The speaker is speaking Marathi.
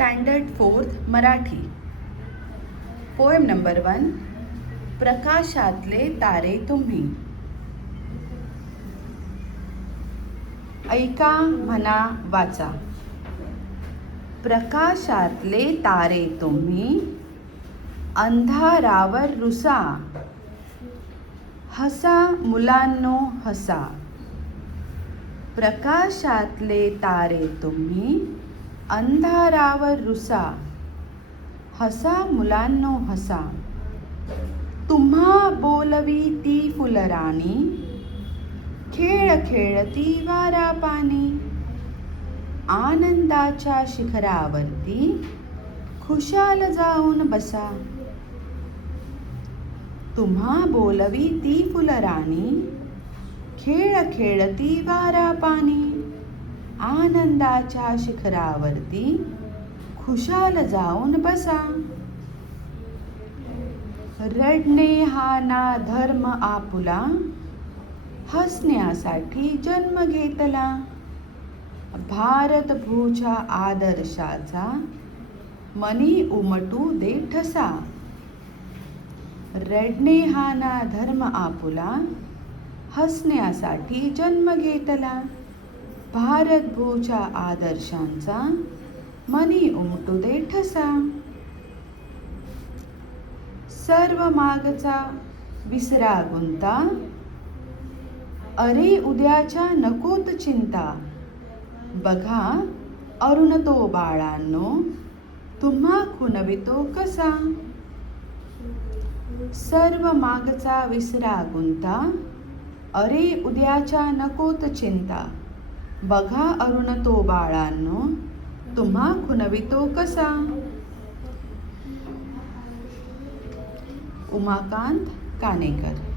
Standard 4th Marathi. Poem number 1. प्रकाशातले तारे तुम्ही. ऐका, म्हणा, वाचा. प्रकाशातले तारे तुम्ही, अंधारावर रुसा. हसा मुलांनो हसा. प्रकाशातले तारे तुम्ही, अंधारावर रुसा. हसा मुलांनो हसा. तुम्हा बोलवी ती फुलराणी, खेळ खेळती वारा पाणी. आनंदाच्या शिखरावरती खुशाल जाऊन बसा. तुम्हा बोलवी ती फुलराणी, खेळ खेळती वारा पाणी. आनंदाच्या शिखरावरती खुशाल जाऊन बसा. रडणे हा ना धर्म आपुला, हसण्यासाठी जन्म घेतला. भारत भूच्या आदर्शाचा मनी उमटू दे ठसा. रडणे हा ना धर्म आपुला, हसण्यासाठी जन्म घेतला. भारत भूच्या आदर्शांचा मनी उमटू दे ठसा. सर्व मागचा विसरा गुंता, अरे उद्याच्या नकोत चिंता. बघा अरुण तो बाळांनो, तुम्हा खुणवितो कसा. सर्व मागचा विसरा गुंता, अरे उद्याच्या नकोत चिंता. बघा अरुण तो बाळांनो, तुम्हा खुणवितो कसा. उमाकांत कानेकर.